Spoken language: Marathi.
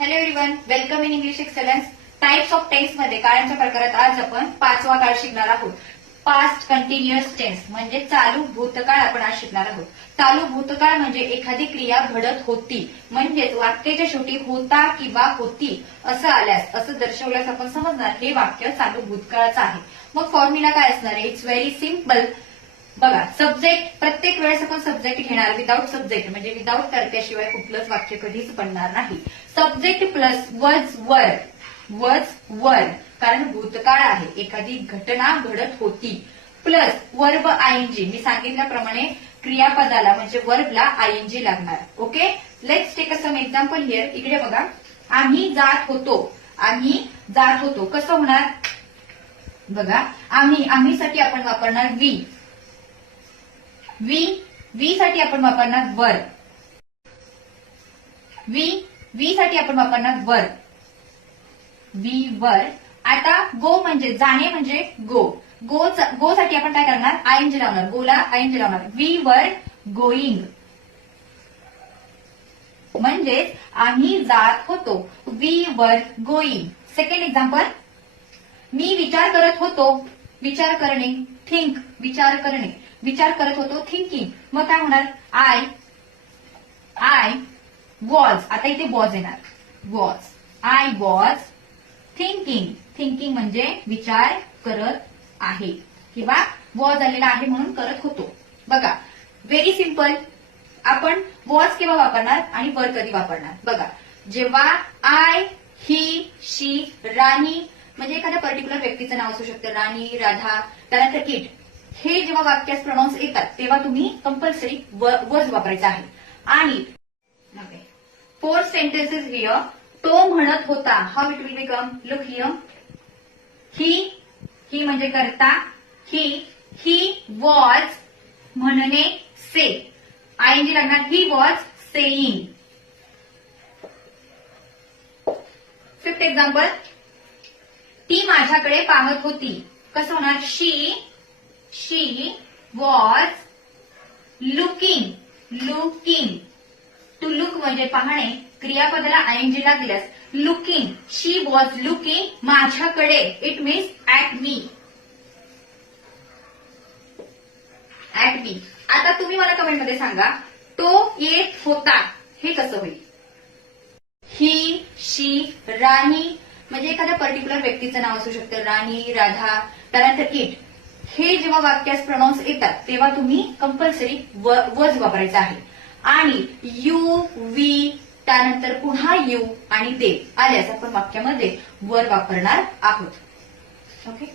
Hello everyone, welcome in English Excellence. Types of tense मध्ये काळांच्या प्रकारात आज आपण 5वा काळ शिकणार आहोत. पास्ट कंटिन्युअस टेन्स म्हणजे चालू भूतकाळ आपण आज शिकणार आहोत. चालू भूतकाळ म्हणजे एखादी क्रिया घडत होती, म्हणजेच वाक्याच्या शेवटी होता किंवा होती असं आल्यास, असं दर्शवल्यास आपण समजणार हे वाक्य चालू भूतकाळाचं आहे. मग फॉर्म्युला काय असणार आहे? It's very simple. बघा, सब्जेक्ट प्रत्येक वेळेस आपण सब्जेक्ट घेणार. विदाउट सब्जेक्ट म्हणजे विदाउट कर्त्याशिवाय कुठलंच वाक्य कधीच बनणार नाही. सब्जेक्ट प्लस वज वर कारण भूतकाळ आहे, एखादी घटना घडत होती, प्लस वर्ब आयएनजी. मी सांगितल्याप्रमाणे क्रियापदाला म्हणजे वर्बला आयएनजी लागणार. Okay, let's take some example here. इकडे बघा, आम्ही जात होतो. कसं होणार? बघा, आम्ही साठी आपण वापरणार वी साठी आपण वापरणार वर. वी साठी आपण वापरणार वर. वर. आता गो म्हणजे जाणे म्हणजे गो साठी आपण काय करणार? आयएनजी लावणार. गोला आयएनजी लावणार. वी वर गोईंग म्हणजेच आम्ही जात होतो. We were going. Second example, मी विचार करत होतो. विचार करणे, थिंक. विचार करत होतो, थिंकिंग. मग काय होणार? I was. आता इथे वॉज येणार. आय वॉज थिंकिंग म्हणजे विचार करत आहे किंवा वॉज आलेला आहे म्हणून करत होतो. बघा, व्हेरी सिम्पल. आपण वॉज केव्हा वापरणार आणि वर कधी वापरणार? बघा, जेव्हा आय, ही, शी, राणी म्हणजे एखाद्या पर्टिक्युलर व्यक्तीचं नाव असू शकतं, राणी, राधा, त्यानंतर इट, हे जेव्हा वाक्यात प्रोनाऊन्स येतात तेव्हा तुम्ही कंपल्सरी वज वापरायचा आहे. आणि फोर्थ सेंटेन्सेस हिअर. तो म्हणत होता. How it will become? Look here. He म्हणजे करता. ही वॉज म्हणणे, से. आयएनजी लागणार. He was saying. Fifth example, ती माझ्याकडे पाहत होती. कसं होणार? She was looking. To look म्हणजे पाहणे. क्रियापदाला आयएनजी लागल्यास लुकिंग. शी वॉज लुकिंग माझ्याकडे. It means at me. आता तुम्ही मला कमेंटमध्ये सांगा, तो येत होता हे कसं होईल? ही, शी, राणी म्हणजे एखाद्या पर्टिक्युलर व्यक्तीचं नाव असू शकतं, राणी, राधा, त्यानंतर इट, हे जेव्हा वाक्यास प्रोनाऊन्स येतात तेव्हा तुम्ही कंपल्सरी वज वापरायचा आहे. आणि यू, वी, त्यानंतर पुन्हा यू आणि दे आल्यास आपण वाक्यामध्ये वर वापरणार आहोत. ओके.